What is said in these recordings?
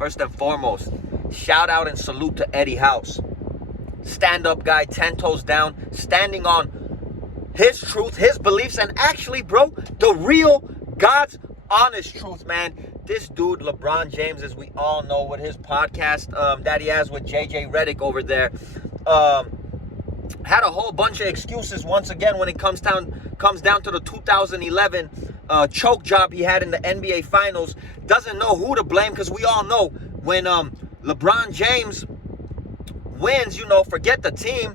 first and foremost, shout out and salute to Eddie House. Stand-up guy, 10 toes down, standing on his truth, his beliefs, and actually, bro, the real God's honest truth, man. This dude, LeBron James, as we all know, with his podcast that he has with JJ Redick over there, had a whole bunch of excuses once again when it comes down to the 2011 choke job he had in the NBA Finals. Doesn't know who to blame, because we all know when LeBron James wins, forget the team,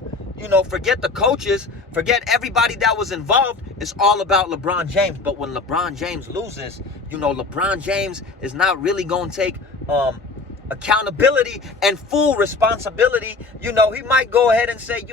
forget the coaches, forget everybody that was involved. It's all about LeBron James. But when LeBron James loses, LeBron James is not really going to take accountability and full responsibility. He might go ahead and say,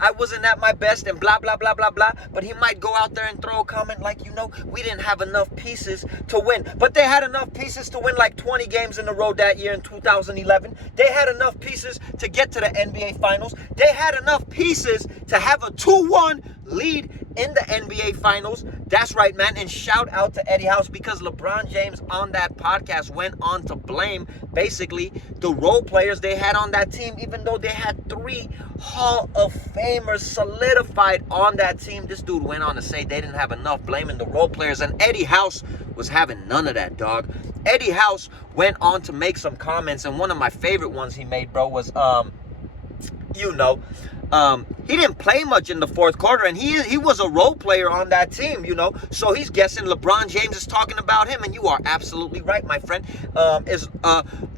I wasn't at my best and blah, blah, blah, blah, blah. But he might go out there and throw a comment like, we didn't have enough pieces to win. But they had enough pieces to win like 20 games in a row that year in 2011. They had enough pieces to get to the NBA Finals. They had enough pieces to have a 2-1 lead in the NBA Finals. That's right, man. And shout out to Eddie House, because LeBron James on that podcast went on to blame basically the role players they had on that team, even though they had 3 Hall of Famers solidified on that team. This dude went on to say they didn't have enough, blaming the role players, and Eddie House was having none of that, dog. Eddie House went on to make some comments, and one of my favorite ones he made, bro, was he didn't play much in the fourth quarter, and he was a role player on that team, So he's guessing LeBron James is talking about him, and you are absolutely right, my friend.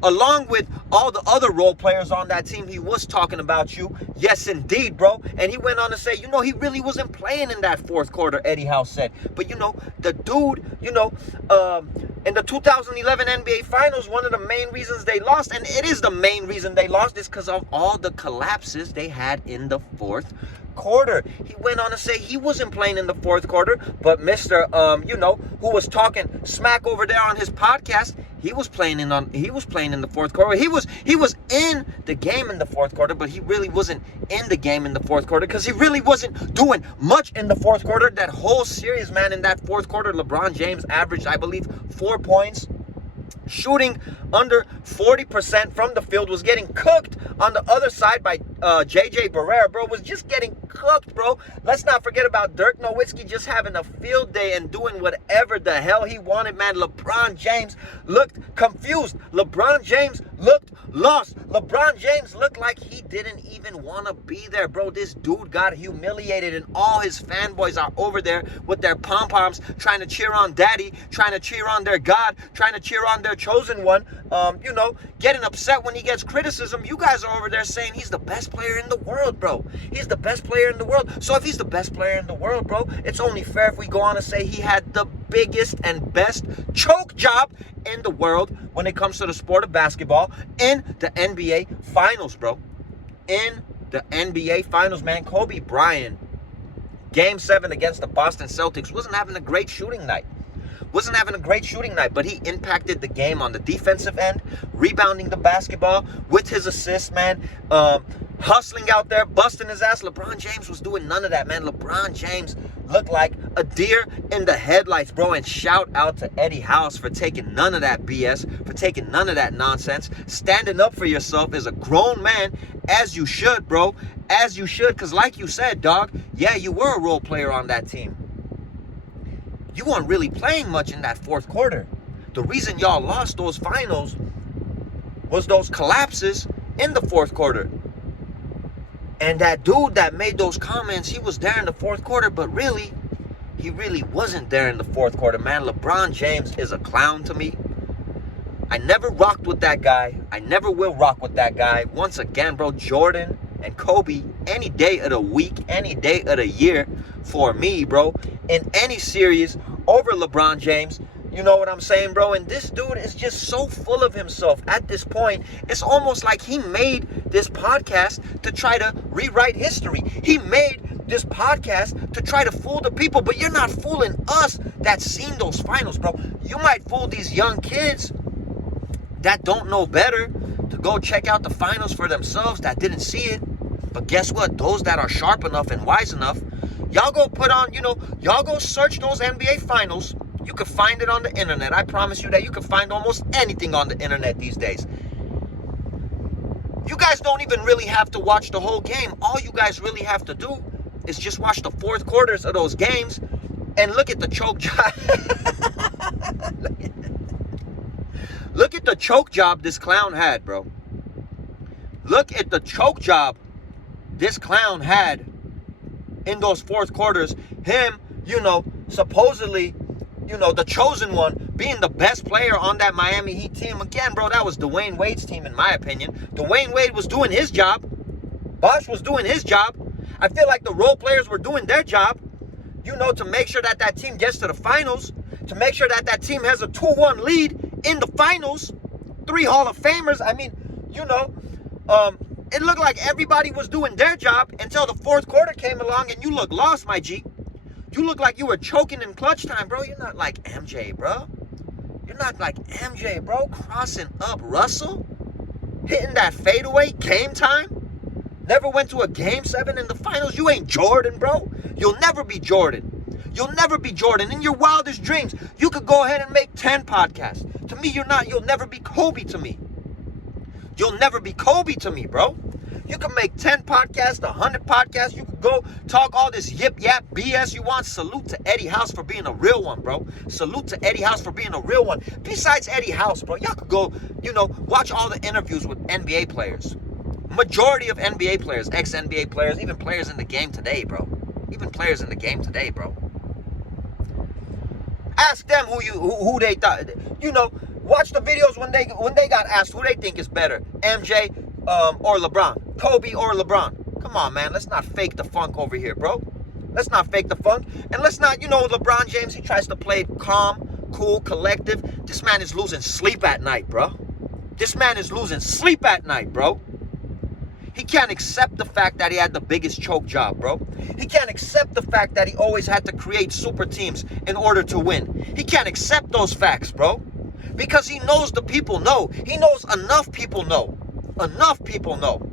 Along with all the other role players on that team, he was talking about you. Yes, indeed, bro. And he went on to say, he really wasn't playing in that fourth quarter, Eddie House said. But, the dude, in the 2011 NBA Finals, one of the main reasons they lost, and it is the main reason they lost, is because of all the collapses they had in the fourth quarter. He went on to say he wasn't playing in the fourth quarter, but Mr. Who was talking smack over there on his podcast, he was playing in the fourth quarter. He was in the game in the fourth quarter, but he really wasn't in the game in the fourth quarter, because he really wasn't doing much in the fourth quarter. That whole series, man, in that fourth quarter, LeBron James averaged, I believe, 4 points, shooting under 40% from the field, was getting cooked on the other side by JJ Barea, bro. Was just getting cooked, bro. Let's not forget about Dirk Nowitzki just having a field day and doing whatever the hell he wanted, man. LeBron James looked confused. LeBron James looked lost. LeBron James looked like he didn't even want to be there, bro. This dude got humiliated, and all his fanboys are over there with their pom-poms trying to cheer on daddy, trying to cheer on their God, trying to cheer on their chosen one, getting upset when he gets criticism. You guys are over there saying he's the best player in the world, bro. He's the best player in the world. So if he's the best player in the world, bro, it's only fair if we go on to say he had the biggest and best choke job in the world when it comes to the sport of basketball in the NBA Finals, bro. In the NBA Finals, man. Kobe Bryant, Game 7 against the Boston Celtics, wasn't having a great shooting night. But he impacted the game on the defensive end, rebounding the basketball with his assists, man. Hustling out there, busting his ass. LeBron James was doing none of that, man. LeBron James looked like a deer in the headlights, bro. And shout out to Eddie House for taking none of that BS, for taking none of that nonsense. Standing up for yourself as a grown man, as you should, bro. As you should, because like you said, dog, yeah, you were a role player on that team. You weren't really playing much in that fourth quarter. The reason y'all lost those finals was those collapses in the fourth quarter. And that dude that made those comments, he was there in the fourth quarter, but really, he really wasn't there in the fourth quarter, man. LeBron James is a clown to me. I never rocked with that guy. I never will rock with that guy. Once again, bro, Jordan and Kobe, any day of the week, any day of the year for me, bro, in any series over LeBron James. You know what I'm saying, bro? And this dude is just so full of himself at this point. It's almost like he made this podcast to try to rewrite history. He made this podcast to try to fool the people, but you're not fooling us that's seen those finals, bro. You might fool these young kids that don't know better to go check out the finals for themselves, that didn't see it. But guess what? Those that are sharp enough and wise enough, y'all go put on, y'all go search those NBA finals You can find it on the internet. I promise you that you can find almost anything on the internet these days. You guys don't even really have to watch the whole game. All you guys really have to do is just watch the fourth quarters of those games and look at the choke job. Look at the choke job this clown had, bro. Look at the choke job this clown had in those fourth quarters. Him, supposedly, the chosen one, being the best player on that Miami Heat team. Again, bro, that was Dwayne Wade's team, in my opinion. Dwayne Wade was doing his job. Bosh was doing his job. I feel like the role players were doing their job, to make sure that that team gets to the finals, to make sure that that team has a 2-1 lead in the finals. 3 Hall of Famers. I mean, it looked like everybody was doing their job until the fourth quarter came along and you look lost, my G. You look like you were choking in clutch time, bro. You're not like MJ, bro. You're not like MJ, bro. Crossing up Russell. Hitting that fadeaway game time. Never went to a game 7 in the finals. You ain't Jordan, bro. You'll never be Jordan. You'll never be Jordan. In your wildest dreams, you could go ahead and make 10 podcasts. To me, you're not. You'll never be Kobe to me. You'll never be Kobe to me, bro. You can make 10 podcasts, 100 podcasts. You can go talk all this yip-yap BS you want. Salute to Eddie House for being a real one, bro. Salute to Eddie House for being a real one. Besides Eddie House, bro, y'all could go, watch all the interviews with NBA players. Majority of NBA players, ex-NBA players, even players in the game today, bro. Even players in the game today, bro. Ask them who they thought. Watch the videos when they got asked who they think is better, MJ or LeBron, Kobe or LeBron. Come on, man. Let's not fake the funk over here, bro. Let's not fake the funk. And let's not, LeBron James, he tries to play calm, cool, collective. This man is losing sleep at night, bro. This man is losing sleep at night, bro. He can't accept the fact that he had the biggest choke job, bro. He can't accept the fact that he always had to create super teams in order to win. He can't accept those facts, bro. Because he knows the people know. He knows enough people know. Enough people know.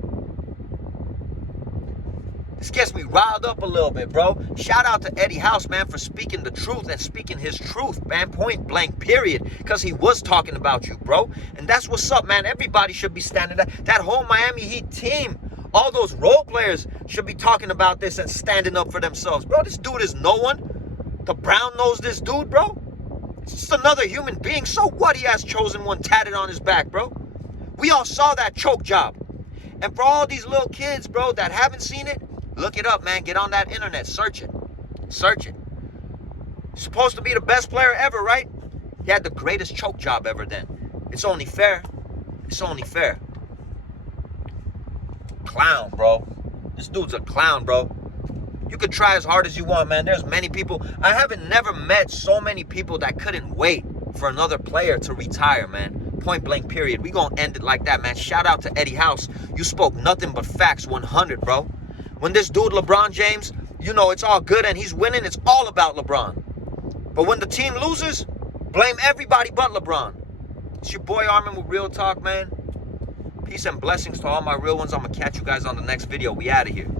This gets me riled up a little bit, bro. Shout out to Eddie House, man, for speaking the truth and speaking his truth, man. Point blank, period. Because he was talking about you, bro. And that's what's up, man. Everybody should be standing up. That whole Miami Heat team, all those role players should be talking about this and standing up for themselves. Bro, this dude is no one. The Brown knows this dude, bro. It's just another human being. So what? He has chosen one tatted on his back, bro. We all saw that choke job. And for all these little kids, bro, that haven't seen it, look it up, man. Get on that internet. Search it. Search it. You're supposed to be the best player ever, right? He had the greatest choke job ever then. It's only fair. It's only fair. Clown, bro. This dude's a clown, bro. You could try as hard as you want, man. There's many people. I haven't never met so many people that couldn't wait for another player to retire, man. Point blank, period. We gonna end it like that, man. Shout out to Eddie House. You spoke nothing but facts, 100, bro. When this dude, LeBron James, it's all good and he's winning, it's all about LeBron. But when the team loses, blame everybody but LeBron. It's your boy Armin with Real Talk, man. Peace and blessings to all my real ones. I'm gonna catch you guys on the next video. We out of here.